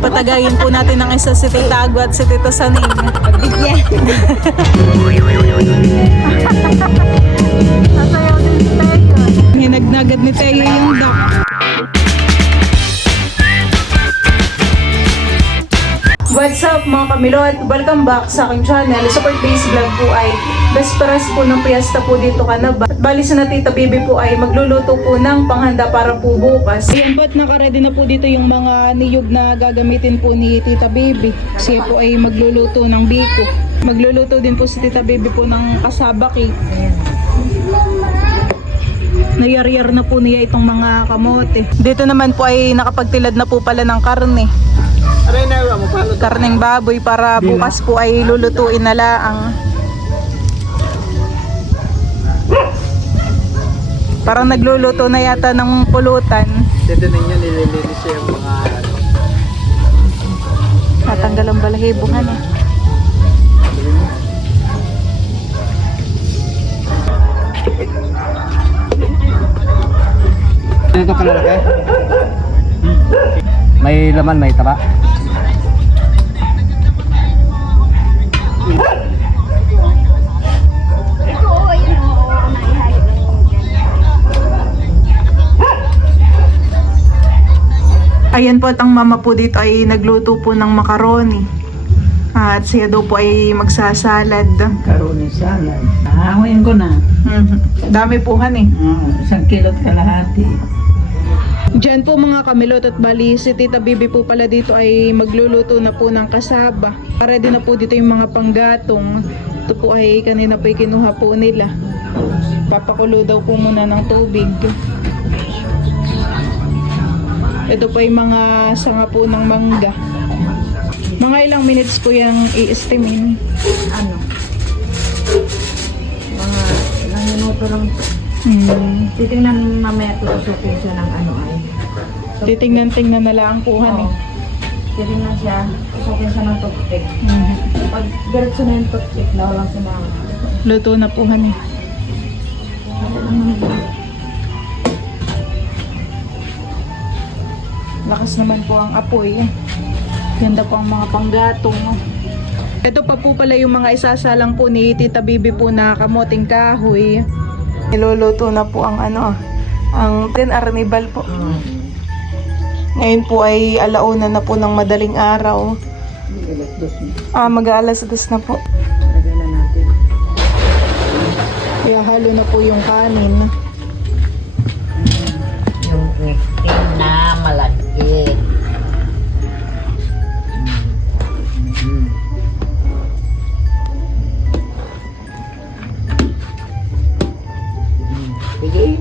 Papatagayin po natin ng isa si Tita Agwa at si Tito Saning. Bigyan. Sasayaw din si Teo. Hinagnagad ni Teo yung duck. What's up mga kamilot? Welcome back sa aking channel. Sa Base Vlog po ay Vesperas po ng piyesta po dito Canaba. At bali sa Tita Bibi po ay magluluto po ng panghanda para po bukas. Ayan po at nakaredy na po dito yung mga niyog na gagamitin po ni Tita Bibi. Siya po ay magluluto ng biko. Magluluto din po si Tita Bibi po ng kasaba cake. Nayar-yar na po niya itong mga kamote. Dito naman po ay nakapagtilad na po pala ng karne. Karneng baboy para bukas po ay lulutuin na laang. Parang nagluluto na yata ng pulutan. Dito ninyo nililinis yung mga Tatanggal ang balahibungan eh. Ano ka pala laki? May laman, may taba. Ayan po at ang mama po dito ay nagluto po ng macaroni. At siya daw po ay magsasalad. Karuni salad. Ahawain ko na. Dami po han eh. 1 kilot kalahati. Diyan po mga kamilot at bali si Tita Bibi po pala dito ay magluluto na po ng kasaba. Ready na po dito yung mga panggatong. Ito po ay kanina po kinuha po nila. Papakulo daw po muna ng tubig. Ito po ay mga sanga po ng mangga. Mga ilang minutes po yung i-steamin. Ano? Mga ilang minuto lang. Titingnan mamaya ko susukin siya ng ano ay. Titingnan-tingnan na lang po han eh. Titingnan siya, susukin siya ng toothpick. Pag diretso na yung toothpick, nawalan siya ng Luto na po han eh. Lakas naman po ang apoy. Ganda po ang mga panggatong. Ito pa po pala yung mga isasalang po ni Tita Bibi po na kamoting kahoy. Niluluto na po ang ang arnibal po. Ngayon po ay alauna na po ng madaling araw. Mag-aalas 2 na po. lagay na natin. Kaya halo na po yung kanin. Yung itim na malagkit. Sige.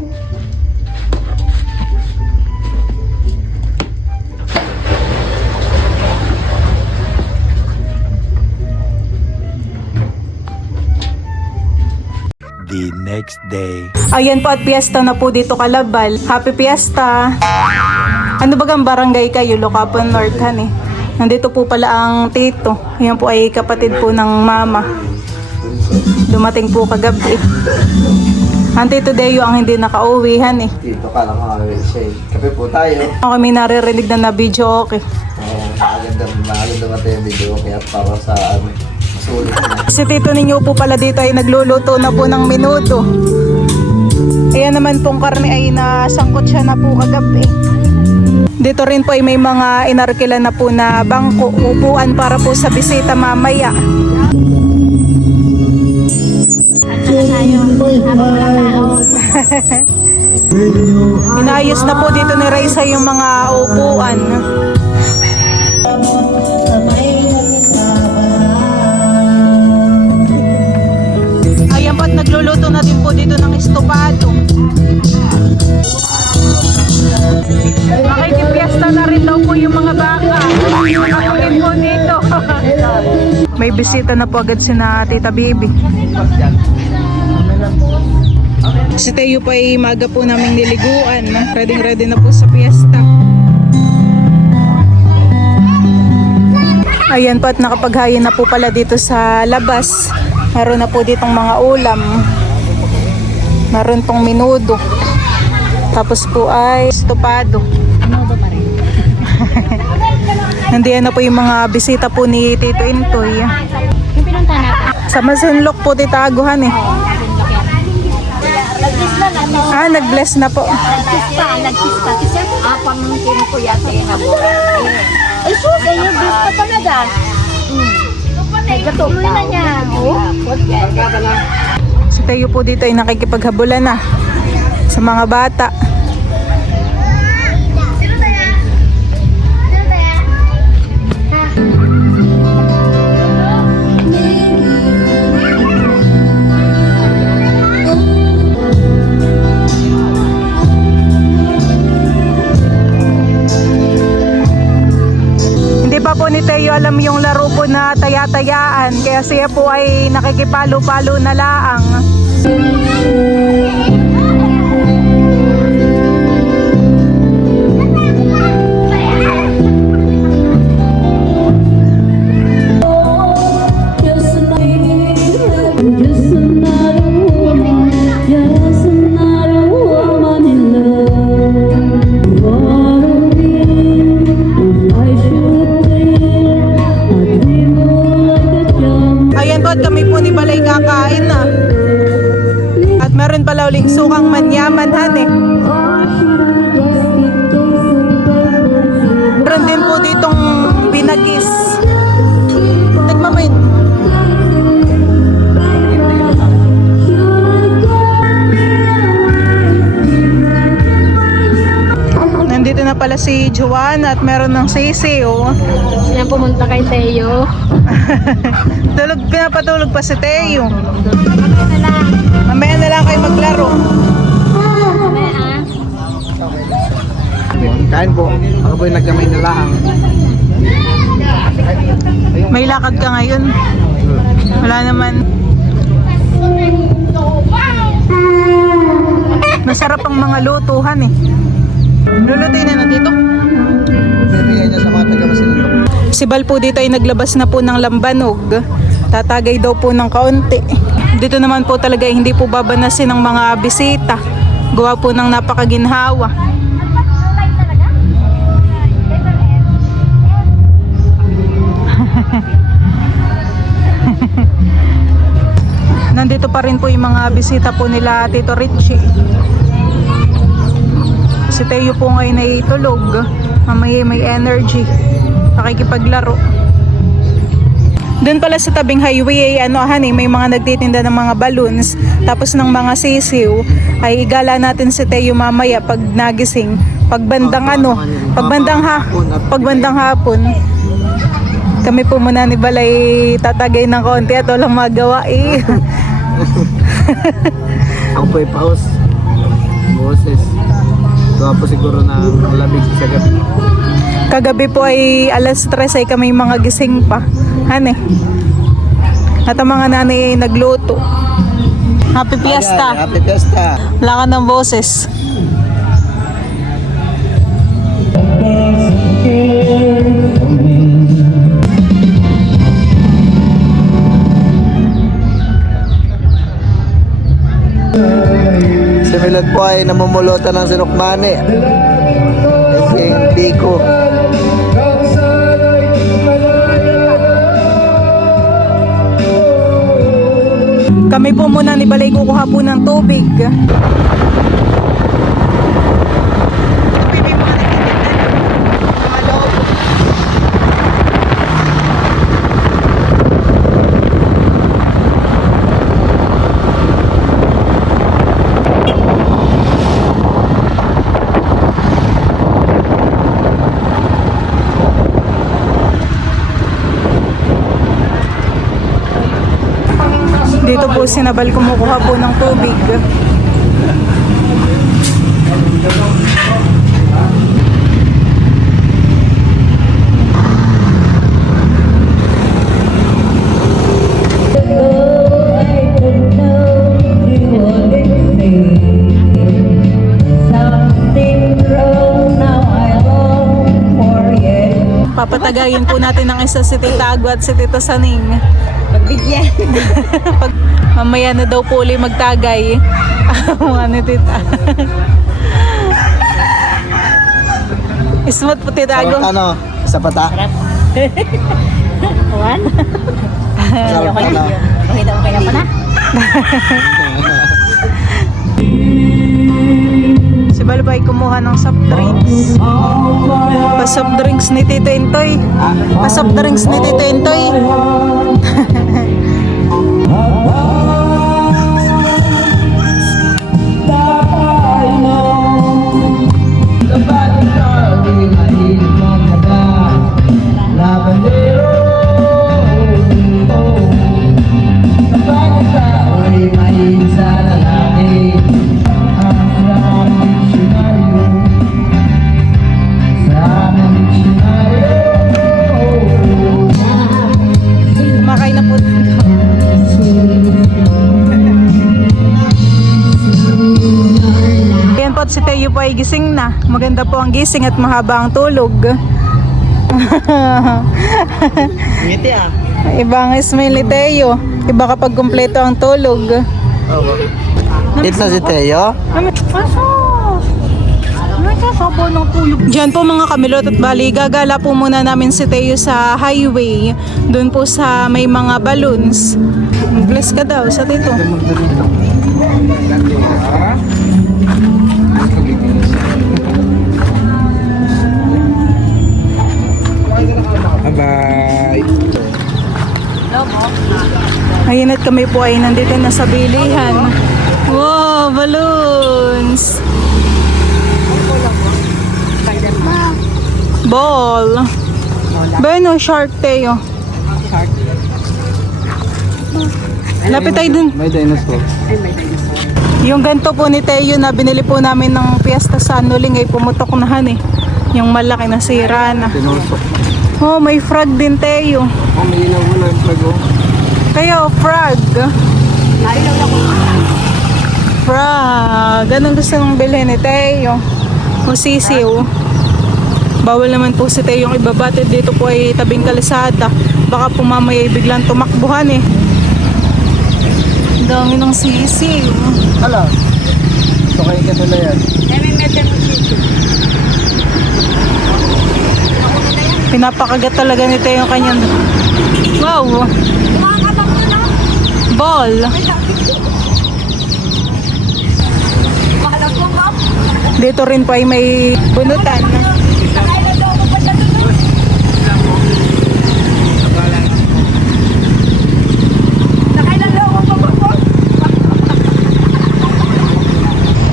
The next day. Ayan po at piyesta na po dito Kalabal. Happy Fiesta! Ano bagang barangay kayo? Locapan North han eh. Nandito po pala ang tito. Ayan po ay kapatid po ng mama. Dumating po kagabi. Ang tito Deo ang hindi nakauwi han eh. Dito ka lang siya. Kape po tayo. Kami naririnig na video okay. Maganda matay yung video kaya para sa masulit na. Si tito ninyo po pala dito ay nagluluto na po ng minuto. Ayan naman pong karne ay nasangkot siya na po kagabi. Dito rin po ay may mga inarkilan na po na bangko, upuan para po sa bisita mamaya. Inayos na po dito ni Raisa yung mga upuan. Ayan po at nagluluto na din po dito ng estopado. Makikipiesta na rin daw po yung mga baka. Nakatulin po dito. May bisita na po agad si na Tita Bibi. Si Teo pa ay maga po naming niliguan. Ready na po sa piyesta. Ayan po at nakapaghain na po pala dito sa labas. Meron na po ditong mga ulam. Meron pong minudo. Tapos po ay estopado. Nandiyan na po yung mga bisita po ni Tito Intoy. Yung pinunta natin. Sa Masinloc po titaguhan eh. Nag-kiss na na to. Nag-bless na po. Nag-kiss pa. Kasi pamangkin ko yata yung habol. Ay, sus, ay yung bless pa talaga. Nagkatuloy na niya. Si Teo po dito ay nakikipaghabulan na sa mga bata. Hindi pa po ni Teo alam yung laro po na taya-tayaan, kaya siya po ay nakikipalo-palo na laang. Ayan po, at kami po ni Balay kakain na. At meron pala uling sukang manyaman han eh. Meron din po ditong binagis. Tigmamain. Nandito na pala si Juan at meron ng sisi oh. Yan pumunta kay Teo. Pinapatulog pa si Teo. Mamaya na lang kayo maglaro. Kain po. Ako po yung nagkamay na lang. May lakad ka ngayon. Wala naman. Masarap ang mga lutuhan eh. Lulutuin na dito. Bibigay niya sa mga taga-Masinloc. Si Bal po dito ay naglabas na po ng lambanog. Tatagay daw po ng kaunti. Dito naman po talaga hindi po babanasin ng mga bisita. Gawa po ng napakaginhawa. Nandito pa rin po yung mga bisita po nila Tito Richie. Si Teo po ngayon ay tulog. Mamaya may energy. Nakikipaglaro. Doon pala sa tabing highway ay may mga nagtitinda ng mga balloons tapos ng mga sisiw ay igala natin si Teo mamaya pag nagising pagbandang hapon. Kami po muna ni Balay tatagay ng konti at walang magawa eh. Ako po yung paus. Boses. Gawa po siguro na lamig sa gabi. Kagabi po ay alas 3 ay kami mga gising pa. Hane. At ang mga nanay ay nagluto. Happy Fiesta. Happy Fiesta. Wala ka ng boses. Si Milot po ay namumulutan ng sinukmani. King Biko. Kami po muna ni Balay kukuha po ng tubig. Dito po sinabal kumukuha po ng tubig. Papatagayin po natin ng isa si Tita Agwa at si Tita Saning. Pagbigyan. Pag mamaya na daw po ulit magtagay. Mga ni Tita. Smooth po Tita Agwa. Sa pata. Juan? Sarap pala. Okay na pa na? Si Balbay kumuha ng soft drinks. Pa-soft drinks ni Tito Intoy. Pa-soft drinks ni Tito Intoy. Makain na po. Ayan po, si Teo po ay gising na. Maganda po ang gising at mahaba ang tulog. Ngiti ah. Iba ang smile ni Teo. Iba kapag kumpleto ang tulog. Ito si Teo. Diyan po mga kamilot at bali, gagala po muna namin si Teo sa highway. Doon po sa may mga balloons. Bless ka daw sa Tito. Bye-bye. Ayun at kami po ay nandito na sa bilihan. Wow, balloons! Ball! Beno, shark Teo. Lapit tayo dun. May dinosaur. Yung ganto po ni Teo na binili po namin ng piyesta sa Nuling ay pumutok na han eh. Yung malaki na sira na. Tinusok. Oh, may frog din Teo. Oh, may ilaw mo lang flag oh. Teo, frog. Frog. Ganun gusto mong bilhin ni Teo. O sisiw. Bawal naman po si Teo yung ibabatid. Dito po ay tabing kalisada. Baka po mamaya ay biglang tumakbuhan eh. Dami ng sisiw. Hala. So kayo ka nila yan. Pinapakagat talaga ni Teo yung kanyang... Wow! Ball! Dito rin po ay may bunutan.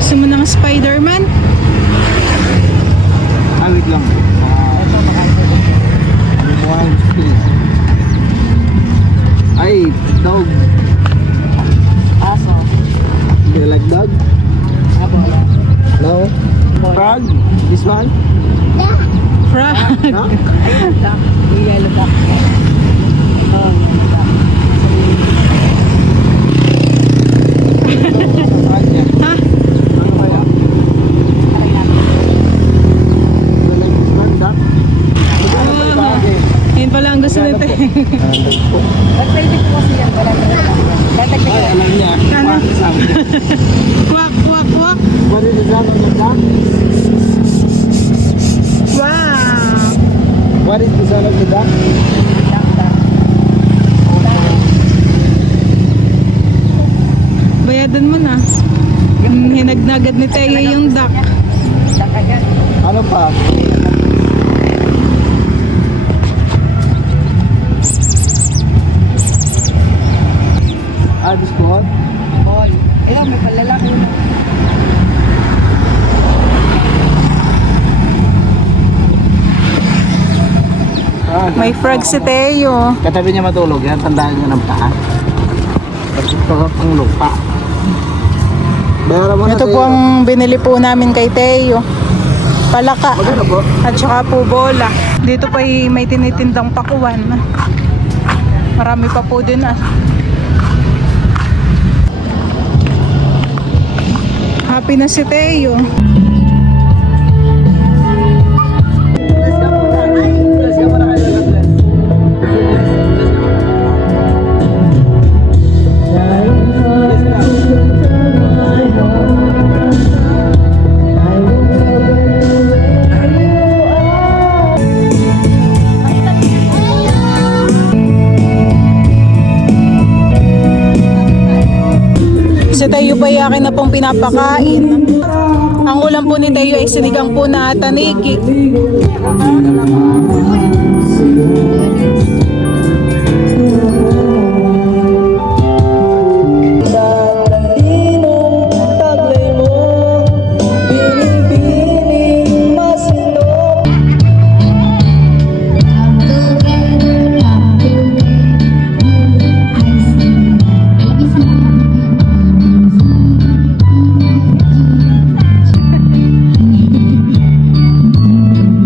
Gusto mo ng Spider-Man? Wait lang. Ay, dog. Aso. Do you like dog? No? Frog? This one? Frog! Huh? Yellow box. Ha? Ano kaya? Duck? Yun pala ang gusto ni Teo. Pwede po kasi yan. Ay, alam niya. Ano? What is sound? Kwak, kwak, kwak! What is the sound of the duck? Wow! What is the sound of the duck? Bayadan mo na. Hinagnagad ni Teo yung duck. Ano pa? Discord? Ball. Ayun, may palalaki. May frog si Teo. Katabi niya matulog yan, tandaan niyo ng paa. Ito ang lupa. Bayaran mo na Ito po ang binili po namin kay Teo. Palaka. Magkano po? At saka po bola. Dito pa may tinitindang pakuan. Marami pa po din ah. Happy na si Teo. po ay akin na pong pinapakain. Ang ulam po ni Teo ay sinigang po na taniki.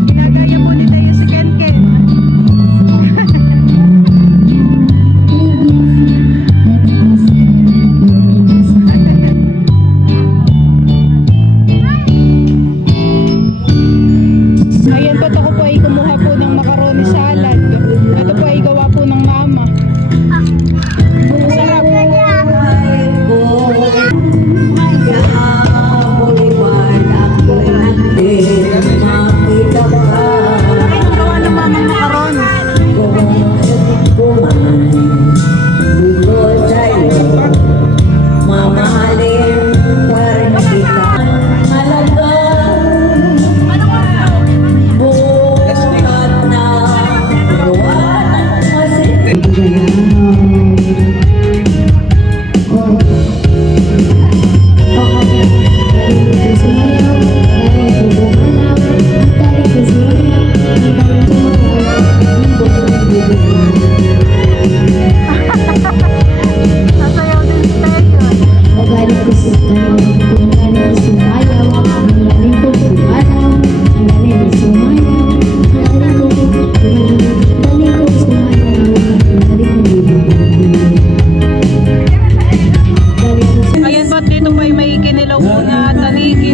Ginagaya po ni Teo si Ken. Ayan po, ako po ay kumuha po ng macaroni salad. Ito po ay gawa po ng mama. Sarap. Gawa ng mamang macaroni. Sasayaw din si Teo. Ayan po, dito po ay may kinilaw po na taniki.